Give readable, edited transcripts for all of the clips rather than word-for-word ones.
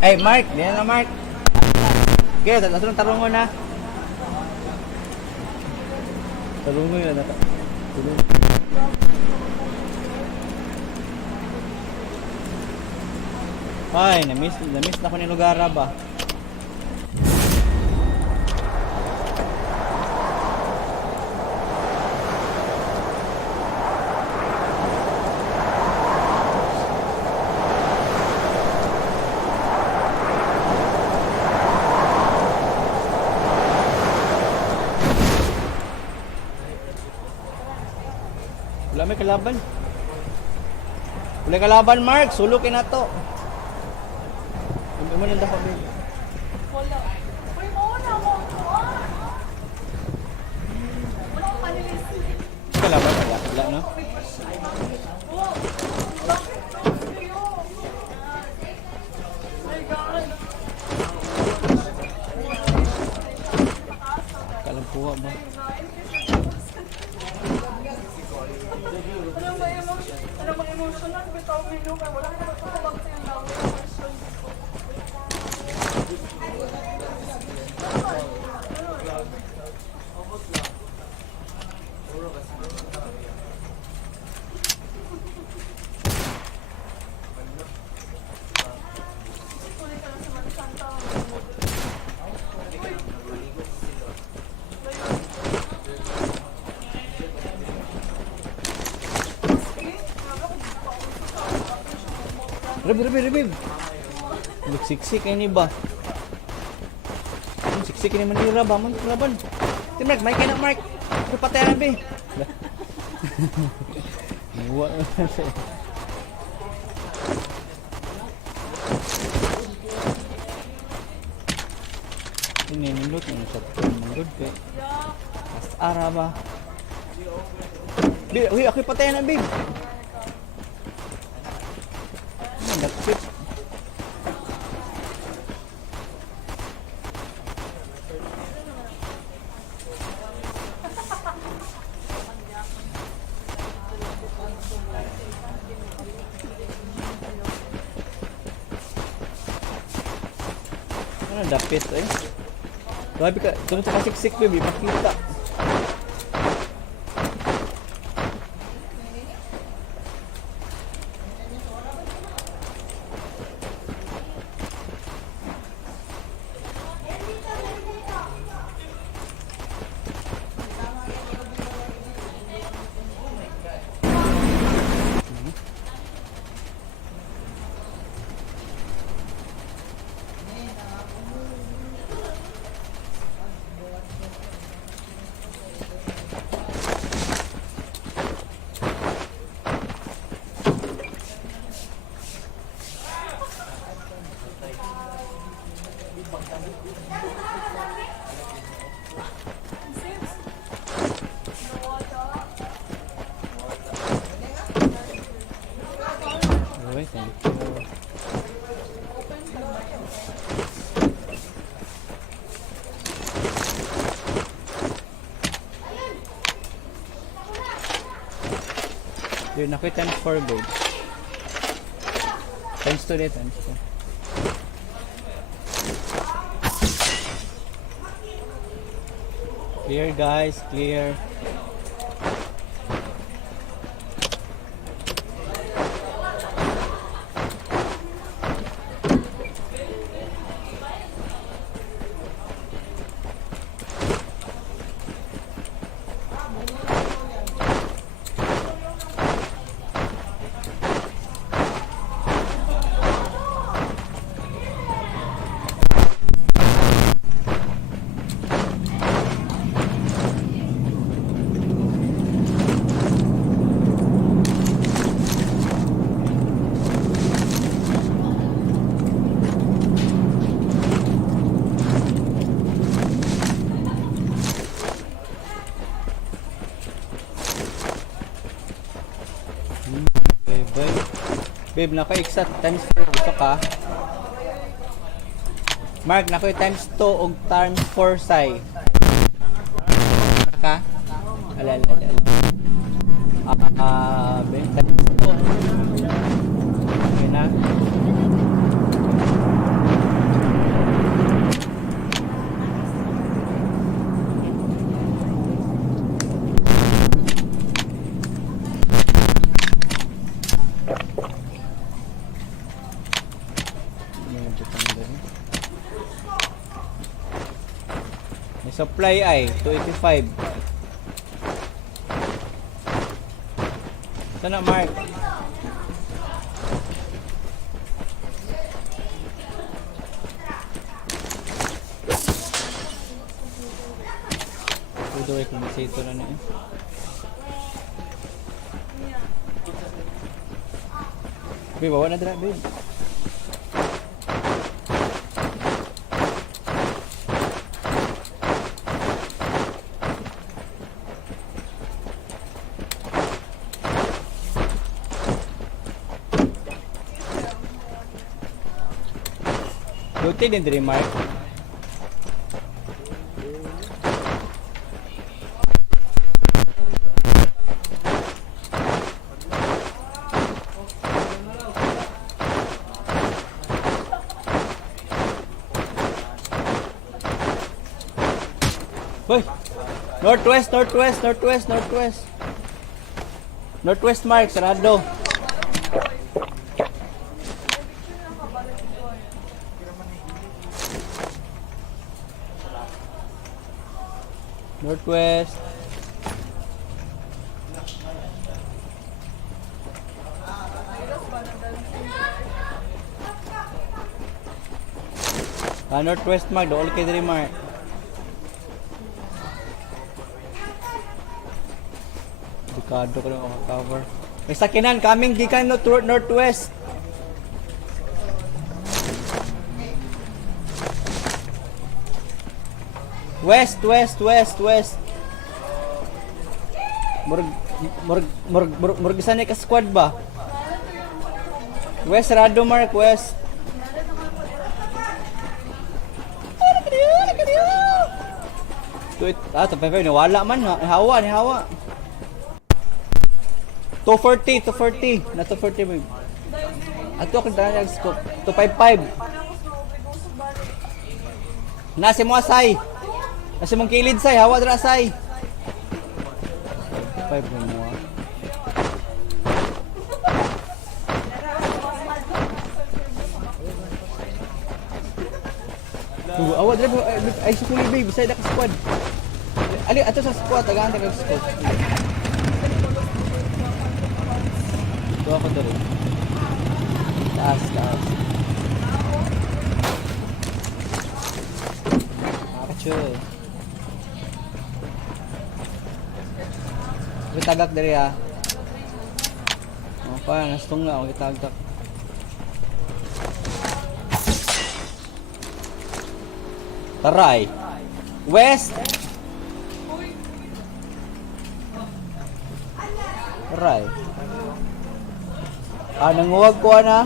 Ay, Mark, diyan na Mark. Okay, tatlo tarungon na. Tarungon yun. Tarungon. Ay, na-miss na ko ni Lugara ba? Wala may kalaban. Wala kalaban, Mark. Sulukin na to. Hindi mo nang dapat. Wala. Uy, mauna mo ako. Wala ko kanilis. Kalaban wala. Wala, no? Oh, bakit to sa'yo? My God. Kalampuha ba? Ano ba emotional? Bitaw menu ka. Wala ka magpapabag sa'yo na emotion. Rebe. Siksik ini ba? Siksik ini manira ba? Man laban. Ti Mark, may kena Mark. Patayan be. Buat. Ini nindot ni sa nindot kay. As araba. Bi, uy, ako patayan na babe. Nagpit. Ano dapit eh? Grabe ka, tungkol sa kasiksik baby, pakita. Okay, thank you. Yun, nakoy times 4 gold. Times 2 din, times 2. Clear guys, clear. Babe, nako exact times 4 gusto ka. Mark, nako times 2 og times 4 say. Naka? Alala. Ben times 2. Okay na. Supply ay 285. Sana Mark. Ito ay kung ito na niya. Babe, bawa na dira, babe. Luti din diri, Mark. Hoy! Northwest, northwest, northwest, northwest. Northwest, Mark, sarado. Northwest. Northwest, Mark, dool kay diri, Mark. Dekado ko na cover. May sakinan coming gikan northwest. West. Murag isa ka squad ba? West Rado Mark, West. Tuit, tapay wala man ni hawa. 240 na 240 babe. Ato ka dala scope 255. Nasi mo asay. Nasi mong kilid say, hawa dra say. 5 mo. Awa dra ay sukuli babe, say da ka squad. Ali ato sa squad tagaan ka squad. Ito ako dali. Taas. Nakachul. Itagak dari ah. Apa nastong na ako itagak. Taray. West. Taray. Nanguwag ko na.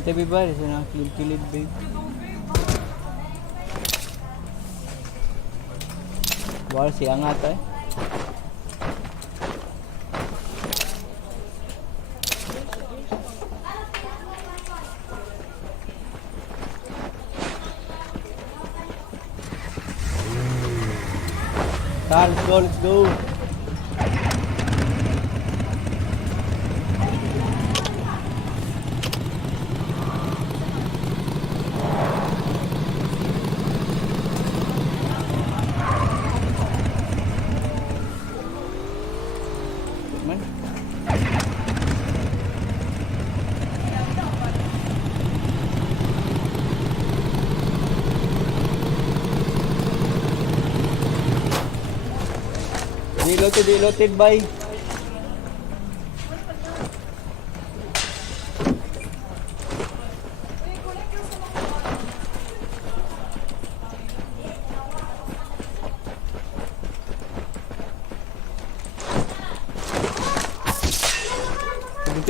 Ito ba? Ito na kilid babe. Wala siya nga ito eh. Let's go. Man. Diloted by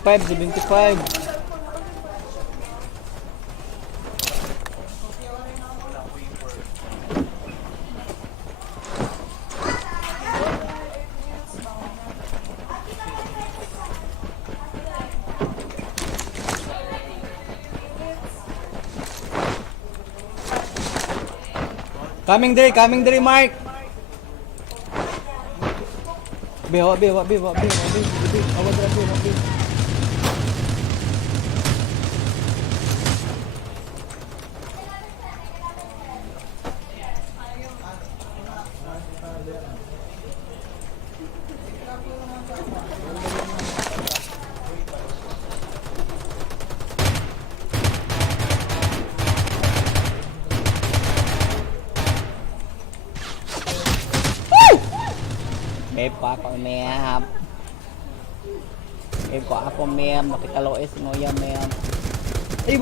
$75. Coming there, Mark. Be, wa be, wa be, wa be, wa be. Be, awat ra be, wa be. Babe ko ako ma'am. Babe ko ako ma'am. Nakikaloes mo yan ma'am. Ay!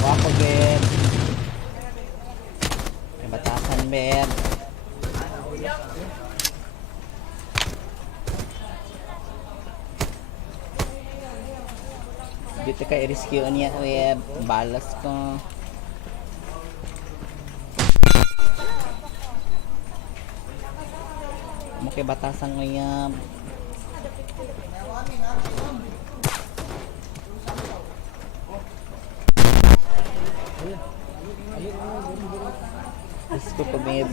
Ko ako babe. May batasan babe. Dito ka i-rescue niya babe. Balas ko. Mukha batasan ngayon. Gusto ko babe.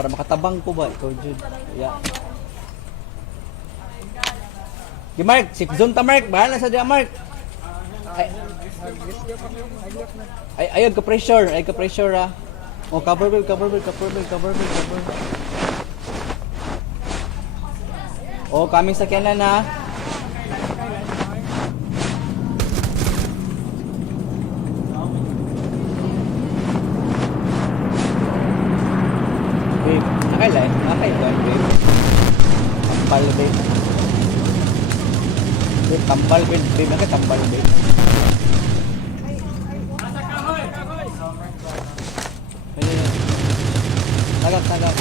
Para makatabang ko ba? Ikaw Jude. Yeah. Di Mark, safe zone ta Mark. Bahala sa diya Mark. Ay, ayog ka pressure. Ayog ka pressure ah. Oh, cover babe, cover babe, cover babe, cover babe, cover. Oh, coming sa kanan ha. Babe, nakailan? Nakailan, babe. Tambal, babe. Babe, tambal, babe. Babe, nakitambal, babe. Ayun. Tagak, tagak.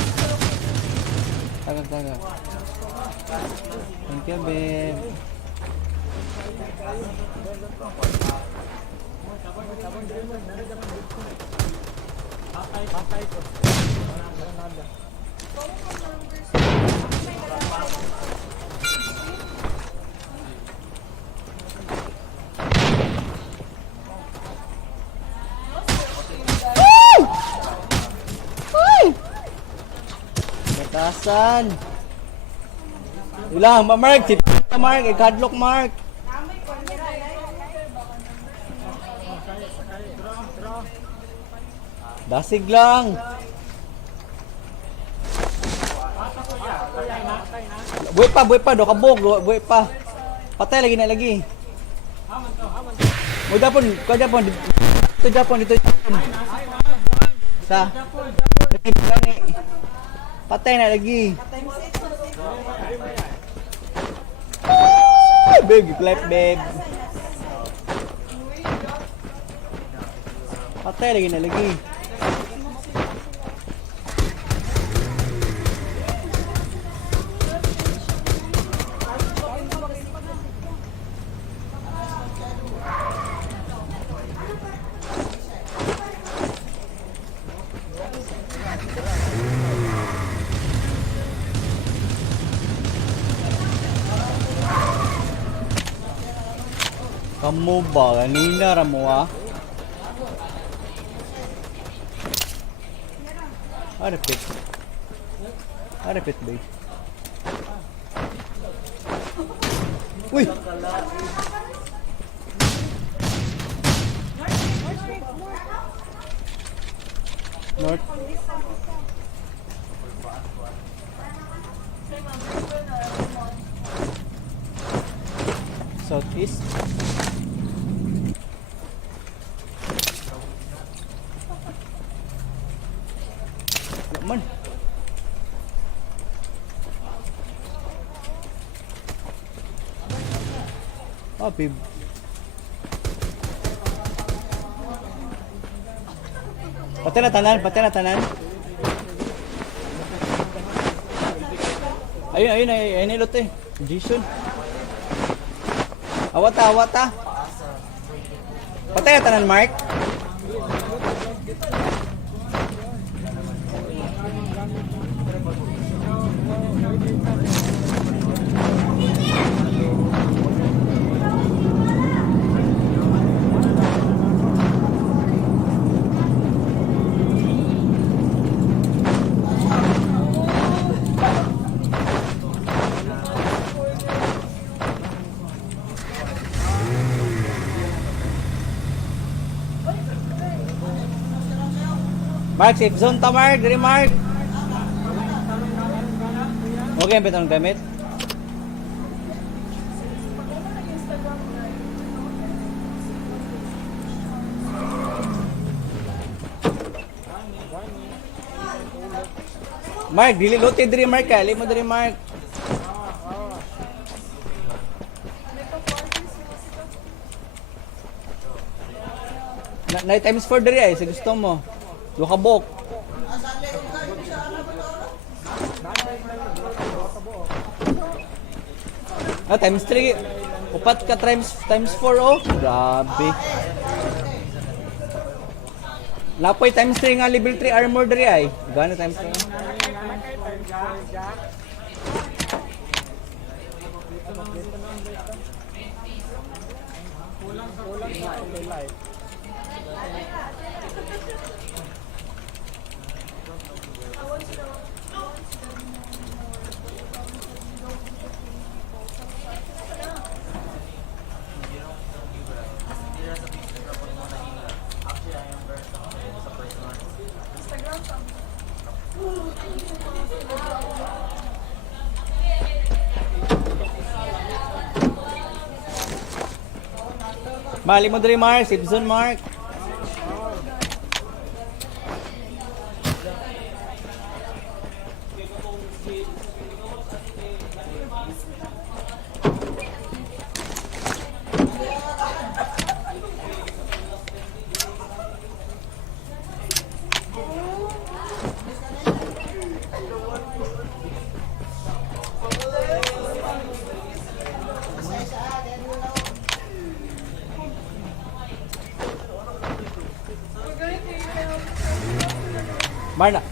Tagak, tagak. Thank you, babe. Batasan. Ilang, Mark, si Mark, ikadlock Mark. Dasig lang. Buhay pa, do kabog, buhay pa. Patay lagi na lagi. Mo Japon, ko Japon. Dito Japon, dito Japon. Sa. Patay na lagi. Babe, clap babe. Patay lagi na lagi. Kamu ba? Kanina ra mo ah. Repeat. Repeat babe. Uy! North. Southeast. Man. Ah, babe. Patay na tanan, patay na tanan. Ayun, ayun ilot eh. Jason. Awata, awata. Patay na tanan, Mark. Mark, safe zone ta, Mark. Diri, Mark. Okay, ang pitong gamit. Instagram live. Mark, dili lote diri, Mark. Kali mo diri, Mark. Na times 4 diri ay, sa gusto mo. Lukabok. Times 3. Upat ka times 4 oh. Grabe. Lapoy times 3 nga level 3 armor diri ay. Gano times 3? Mali mo diri, Mark. Safe zone, Mark.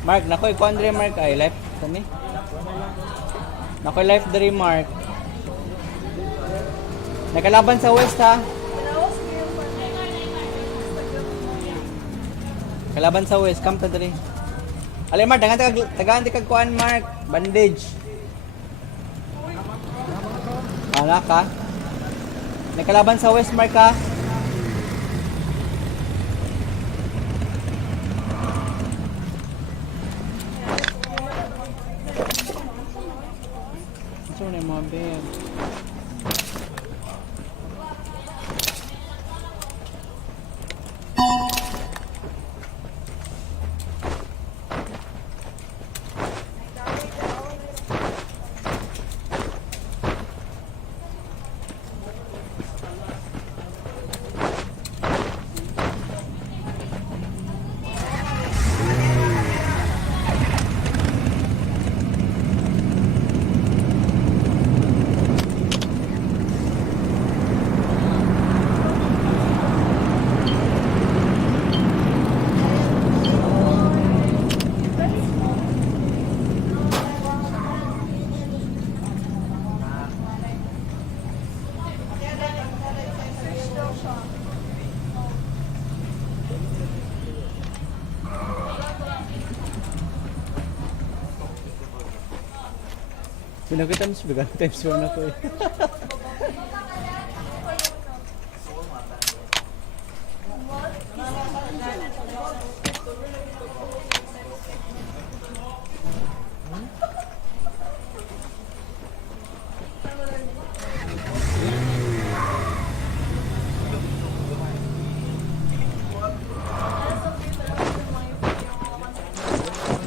Mark, nakoy kuan diri, Mark ay life kani. Nakoy life diri, Mark. Nakalaban sa West ha. Kalaban sa West, come to diri. Alay, Mark, tagaan kag kuan, Mark. Bandage. Ala ka. Nakalaban sa West, Mark ha. Ito na yung mga bed. Pinakita mo siya, times 1 na ko eh.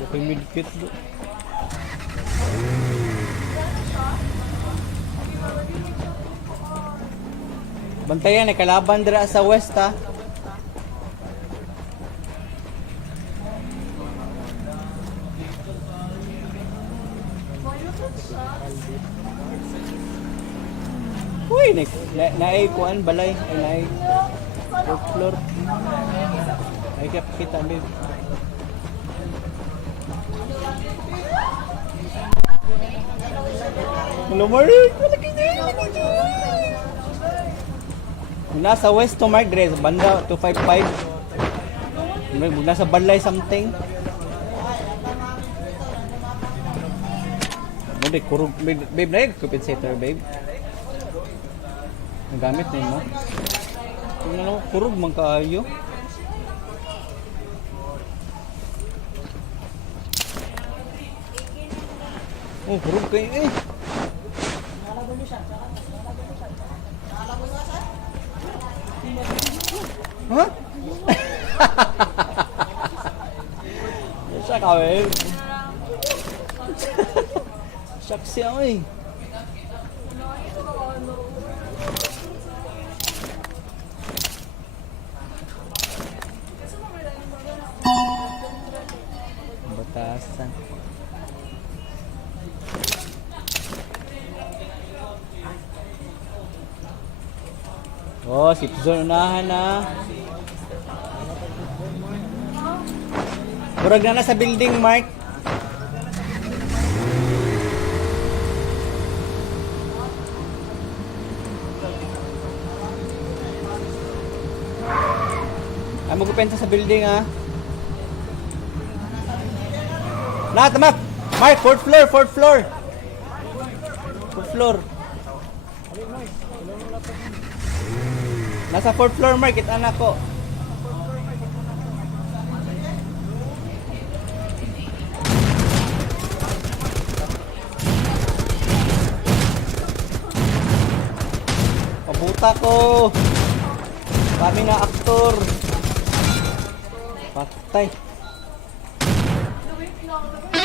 Bukay midkit do. Bantayan, kalaban dira sa West ha. Uy, naay kuan balay, ay naay floor. Ay kita babe. Lumari, malaki na. Nasa West to Margaret, banda 255. Nasa Balay something. Babe, kurog. Babe, na yung compensator, babe. Nagamit na mo. Tingnan mo, kurog man kaayo. Oh, hurog kayo eh. Ha? Siya ka eh. Shucks siya eh. Batasan. Oh, si Zone unahan na. Murag na sa building, Mark. Ay, magpupensa sa building, ha. Lahat, tamak! Mark, fourth floor, fourth floor. Fourth floor. Nasa fourth floor, Mark. Kita na ko. Pabuta ko. Kami na aktor. Patay. Wait lang.